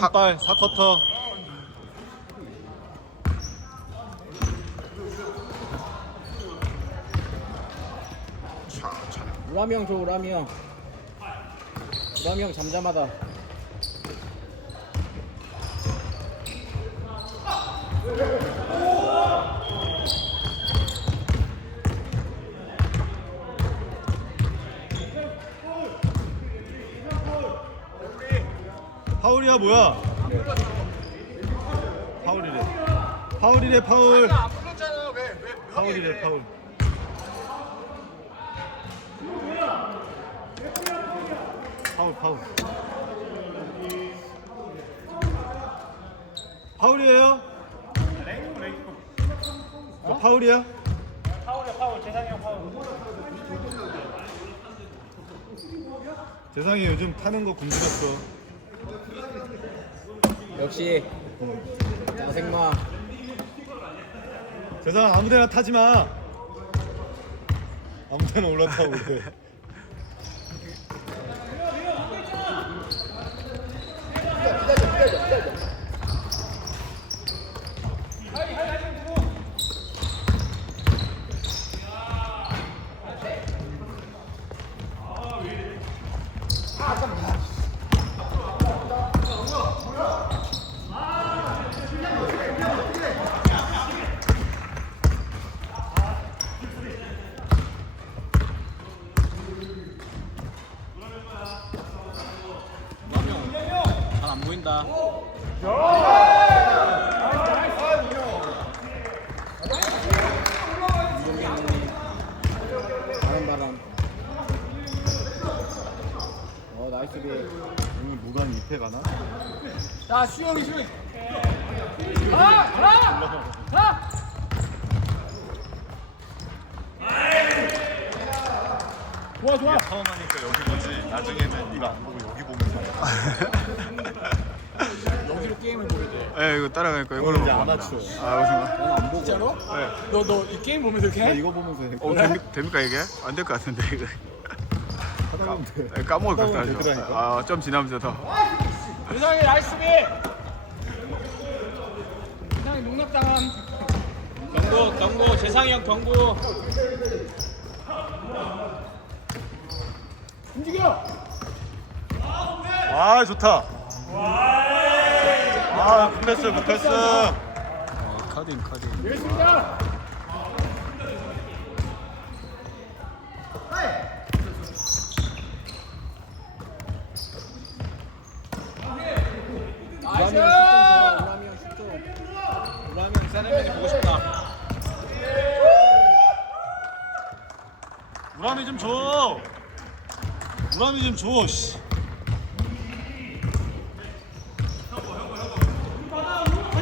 한발 4쿼터 우람이 형 줘, 우람이 형. 우람이 형 잠잠하다. 파울이야 뭐야? 파울이래. 파울이래 파울. 파울이래 파울. 파울 파울. 파울이에요? 저 파울이야? 파울이야 파울. 재상이 형 파울. 재상이 요즘 타는 거 궁금했어 역시 짜생마. 재상 아무데나 타지 마 아무데나 올라타고 그래 잘 안 보인다. 바람. 어 나이스 비. 오늘 무관 2패 가나? 자 수영이 수영. 좋아 좋아 처음 하니까 여기 보지 나중에는 이거 안 보고 여기 보면서 여기로 게임을 돼. 예, 이거 따라가니까 이걸로 이제 먹어. 아마추어 아, 무슨 넌안 보고. 진짜로? 네. 너너 이 게임 보면서 이렇게 해? 이거 보면서 해 어, 됩니까, 됩니까 이게? 안 될 것 같은데 이거. 하다 보면 돼 예, 까먹을 것 하다 보면 같아. 되더라니까. 아, 좀 지나면서 더. 유상이 나이스 비. 유상이 농락당함. 경고 경고 재상이 형 경고 움직여. 아 좋다 아 굿패스 굿패스 아, 카딩, 카딩. 열심히다. 나이스. 우람이 형 10점. 우람이 형 세레머니 보고 싶다 우람이 좀 줘 우람이 좀 줘 씨.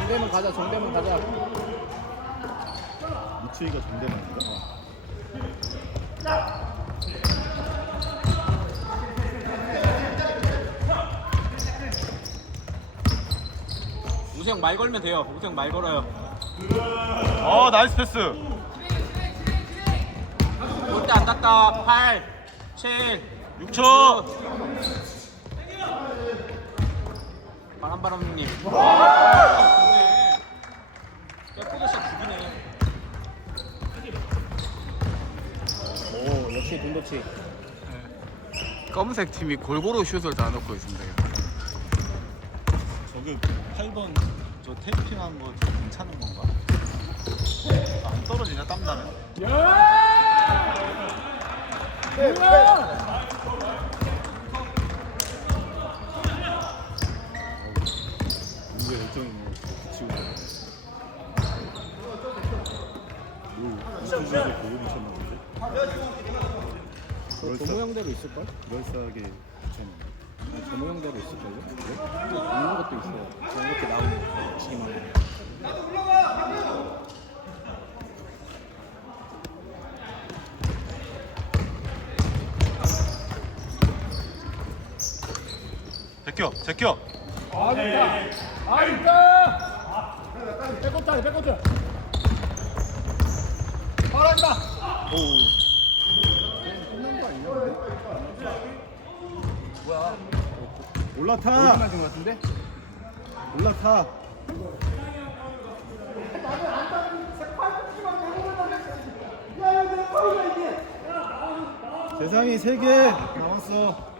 정대문 가자. 정대문 가자. 이추이가 정대만인가? 우생 말 걸면 돼요. 우생 말 걸어요. 어 나이스 패스. 골대 안 땄다. 8 7 6초. 바람바람님 와 깨끗이 죽이네 오 역시 돈도치. 검은색 팀이 골고루 슛을 다 넣고 있습니다. 저기 8번 저 테이핑한 거 괜찮은 건가? 안 떨어지냐 땀나면? 이게 열정이 뭐 붙이고 뭐 미쳤나? 저 조모 형대로 있을걸? 그럴싸하게 붙였는데 아, 조모 형대로 있을걸요? 그래? 있는 것도 있어. 저 이렇게 나오는 거. 지금. 제껴 제껴 아 좋다. 아 좋다. 백코트 백코트. 바란다. 올라타 맞은 것 같은데? 올라타. 세상이 세개 남았어.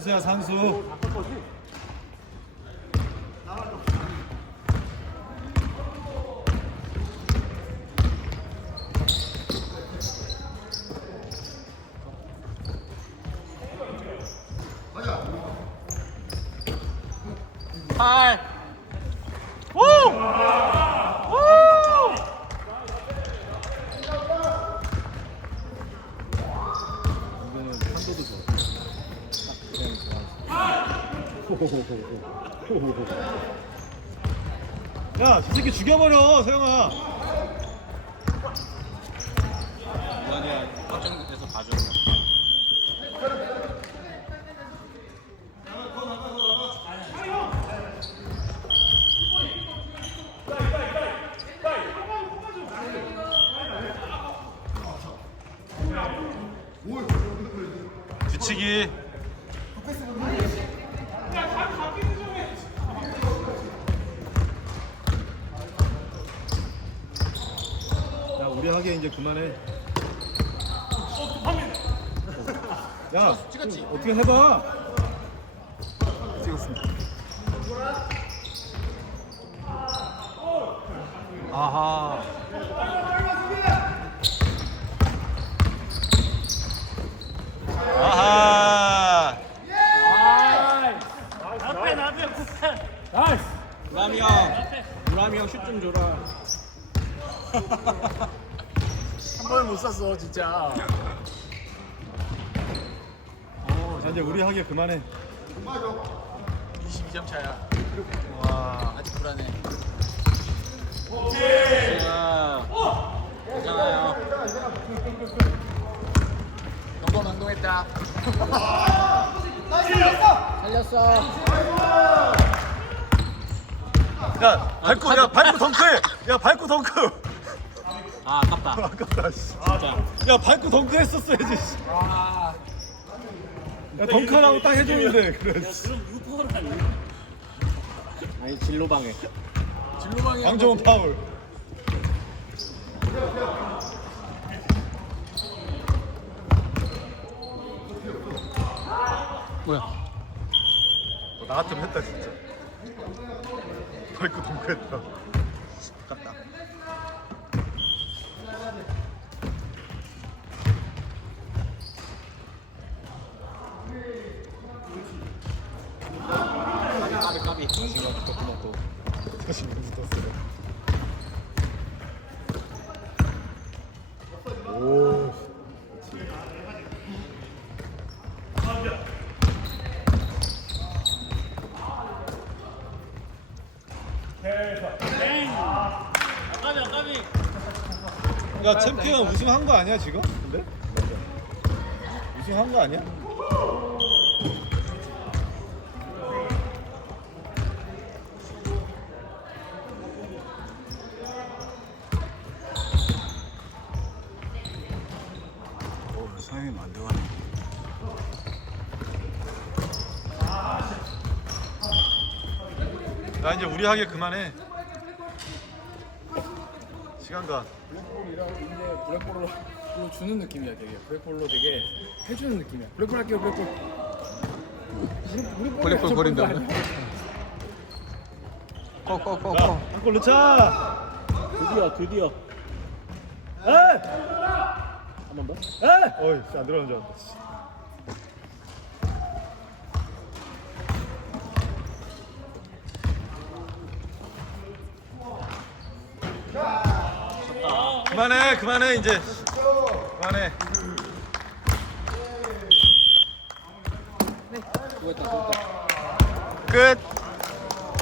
산수야 산수. 팔. 이거는 한도도 좋아. 딱 그냥 좋아. 야, 저 새끼 죽여버려, 세영아. 이거는 확정돼서 거. 뒤치기. 야, 우리 하게 이제 그만해. 야, 찍었지? 어떻게 해봐. 찍었습니다. 아하. 아하. 우람이 형. 우람이 형슛좀 줘라. 한 번을 못 쐈어 진짜. 자, 이제 우리 하게 그만해. 22점 차야. 와. 아직 불안해. 자, 괜찮아요. 영거 망동했다. 살렸어. 야, 밟고, 야, 밟고 덩크해. 야, 밟고 덩크. 아, 아깝다. 아깝다, 씨. 진짜. 야, 밟고 덩크 했었어야지, 씨. 아. 야, 덩크 하라고 딱 해줬는데, 그래. 아니, 진로방해. 진로방이 강정원 파울. 뭐야? 어, 나 같으면 했다, 진짜. 밟고 덩크 했다. 아깝다. 까비. 자신감 붙었구나, 또. 자신감 붙었어. 오. 야 챔피언 우승한 거 아니야 지금? 근데? 우승한 거 아니야? 어, 상영이 만들어가네. 야 이제 우리 하게 그만해 시간 가 블랙볼이라 이제 블랙볼로 주는 느낌이야 되게. 블랙볼로 되게 해주는 느낌이야. 블랙볼 할게요 볼이 블랙볼 저 버린다. 꺼꺼꺼꺼. 한골 넣자 드디어, 드디어. 에이 한번 더? 에이 어이 씨, 안 들어간 줄 알았다 그만해 그만해 이제. 그만해. 수고했다. 끝